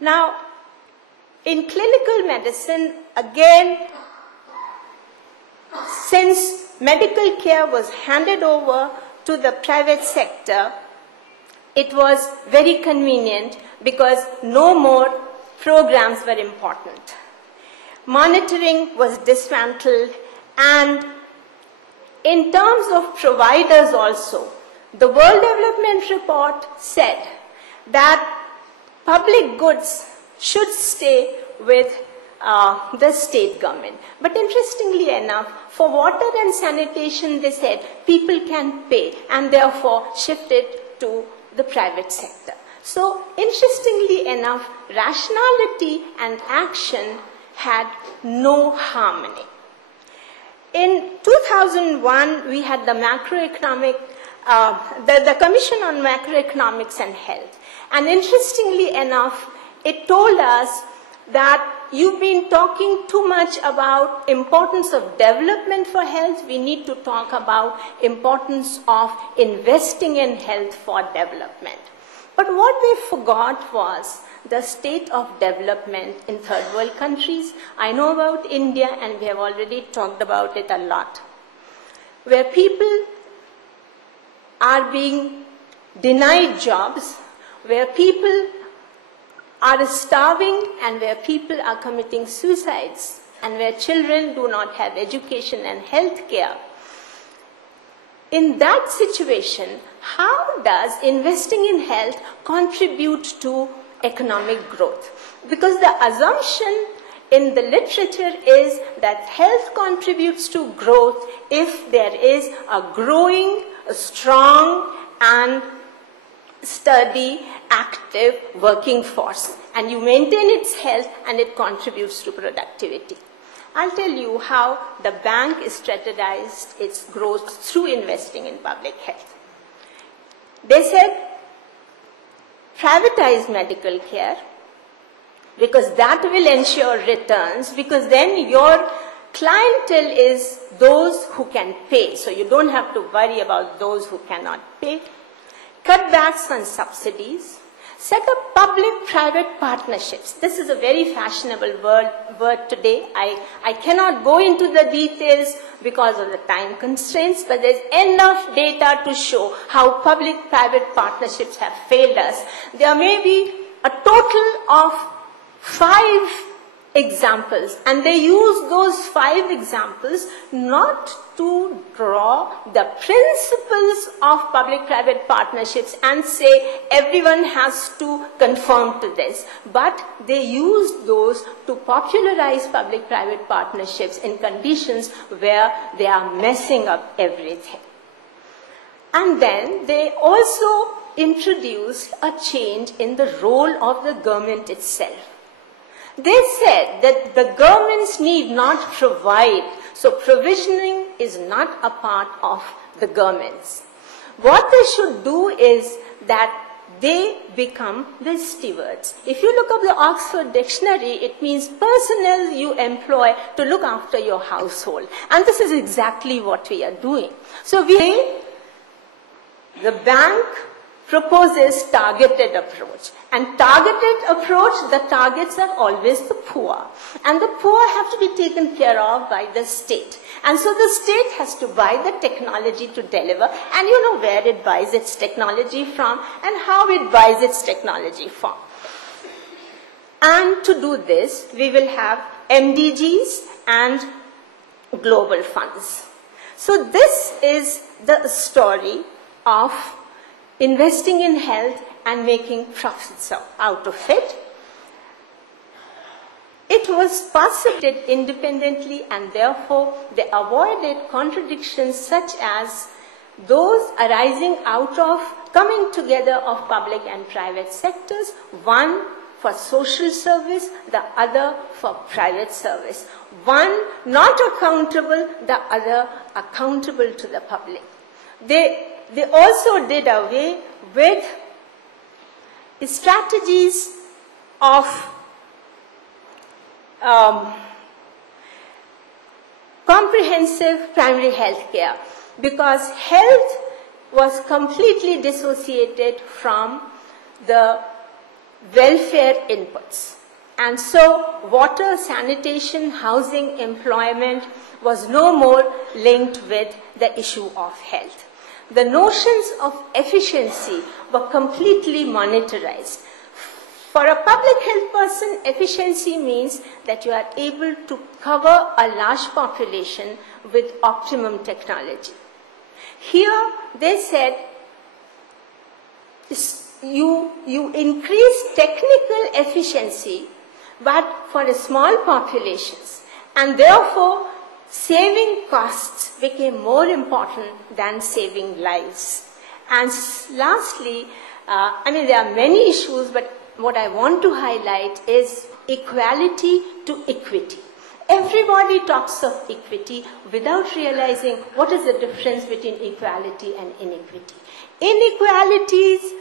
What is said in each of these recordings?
Now, in clinical medicine, again, since medical care was handed over to the private sector, it was very convenient because no more programs were important. Monitoring was dismantled, and in terms of providers also, the World Development Report said that public goods should stay with the state government. But interestingly enough, for water and sanitation, they said people can pay and therefore shifted to the private sector. So interestingly enough, rationality and action had no harmony. In 2001, we had the macroeconomic, the Commission on Macroeconomics and Health. And interestingly enough, it told us that you've been talking too much about importance of development for health. We need to talk about importance of investing in health for development. But what we forgot was the state of development in third world countries. I know about India, and we have already talked about it a lot, where people are being denied jobs, where people are starving, and where people are committing suicides, and where children do not have education and health care. In that situation, how does investing in health contribute to economic growth? Because the assumption in the literature is that health contributes to growth if there is a growing, a strong, and sturdy, active working force. And you maintain its health and it contributes to productivity. I'll tell you how the bank strategized its growth through investing in public health. They said, privatize medical care because that will ensure returns, because then your clientele is those who can pay. So you don't have to worry about those who cannot pay. Cut backs on subsidies. Set up public-private partnerships. This is a very fashionable word today. I cannot go into the details because of the time constraints, but there's enough data to show how public-private partnerships have failed us. There may be a total of 5 examples, and they use those 5 examples not to draw the principles of public-private partnerships and say everyone has to conform to this, but they use those to popularize public-private partnerships in conditions where they are messing up everything. And then they also introduced a change in the role of the government itself. They said that the governments need not provide, so provisioning is not a part of the governments. What they should do is that they become the stewards. If you look up the Oxford Dictionary, it means personnel you employ to look after your household. And this is exactly what we are doing. So the bank proposes targeted approach. And targeted approach, the targets are always the poor. And the poor have to be taken care of by the state. And so the state has to buy the technology to deliver. And you know where it buys its technology from and how it buys its technology from. And to do this, we will have MDGs and global funds. So this is the story of investing in health and making profits out of it. It was possible independently, and therefore they avoided contradictions such as those arising out of coming together of public and private sectors, one for social service, the other for private service. One not accountable, the other accountable to the public. They also did away with strategies of comprehensive primary health care, because health was completely dissociated from the welfare inputs. And so water, sanitation, housing, employment was no more linked with the issue of health. The notions of efficiency were completely monetarized. For a public health person, efficiency means that you are able to cover a large population with optimum technology. Here they said you increase technical efficiency, but for small populations, and therefore saving costs became more important than saving lives. And lastly, there are many issues, but what I want to highlight is equality to equity. Everybody talks of equity without realizing what is the difference between equality and inequity. Inequalities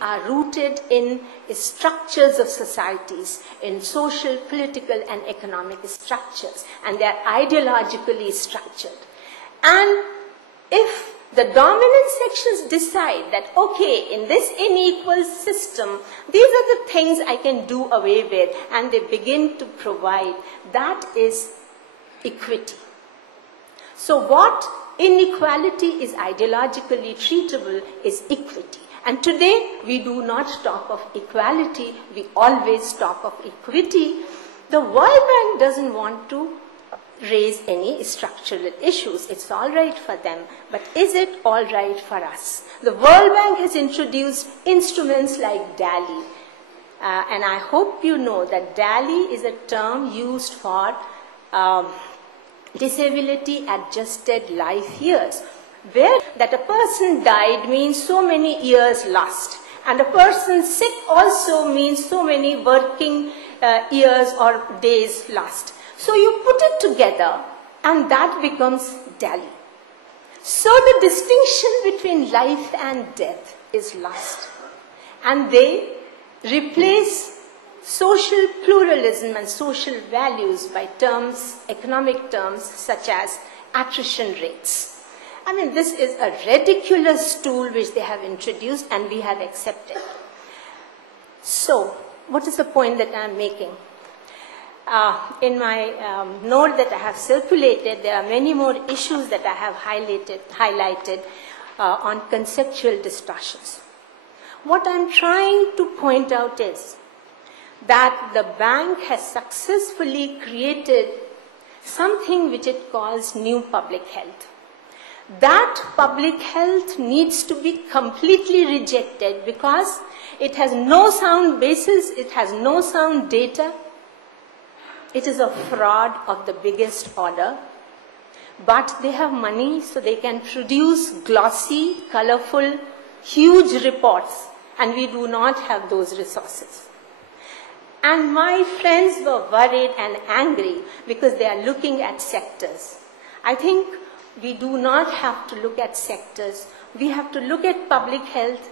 are rooted in structures of societies, in social, political, and economic structures, and they are ideologically structured. And if the dominant sections decide that, okay, in this unequal system, these are the things I can do away with, and they begin to provide, that is equity. So what inequality is ideologically treatable is equity. And today we do not talk of equality, we always talk of equity. The World Bank doesn't want to raise any structural issues. It's all right for them, but is it all right for us? The World Bank has introduced instruments like DALI, and I hope you know that DALI is a term used for disability adjusted life years, where that a person died means so many years lost, and a person sick also means so many working years or days lost. So you put it together and that becomes DALI. So the distinction between life and death is lost, and they replace social pluralism and social values by terms, economic terms such as attrition rates. This is a ridiculous tool which they have introduced and we have accepted. So, what is the point that I am making? In my note that I have circulated, there are many more issues that I have highlighted on conceptual distortions. What I am trying to point out is that the bank has successfully created something which it calls new public health. That public health needs to be completely rejected because it has no sound basis, it has no sound data. It is a fraud of the biggest order, but they have money so they can produce glossy, colorful, huge reports, and we do not have those resources. And my friends were worried and angry because they are looking at sectors. I think we do not have to look at sectors. We have to look at public health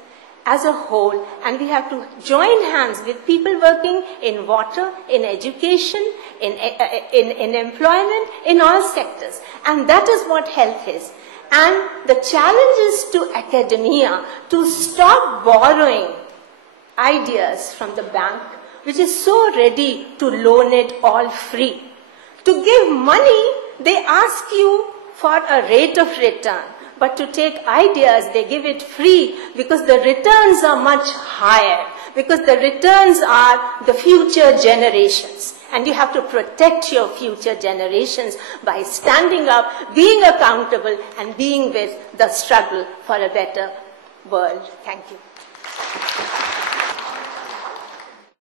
as a whole, and we have to join hands with people working in water, in education, in employment, in all sectors. And that is what health is. And the challenge is to academia to stop borrowing ideas from the bank, which is so ready to loan it all free. To give money, they ask you for a rate of return. But to take ideas, they give it free because the returns are much higher, because the returns are the future generations. And you have to protect your future generations by standing up, being accountable, and being with the struggle for a better world. Thank you.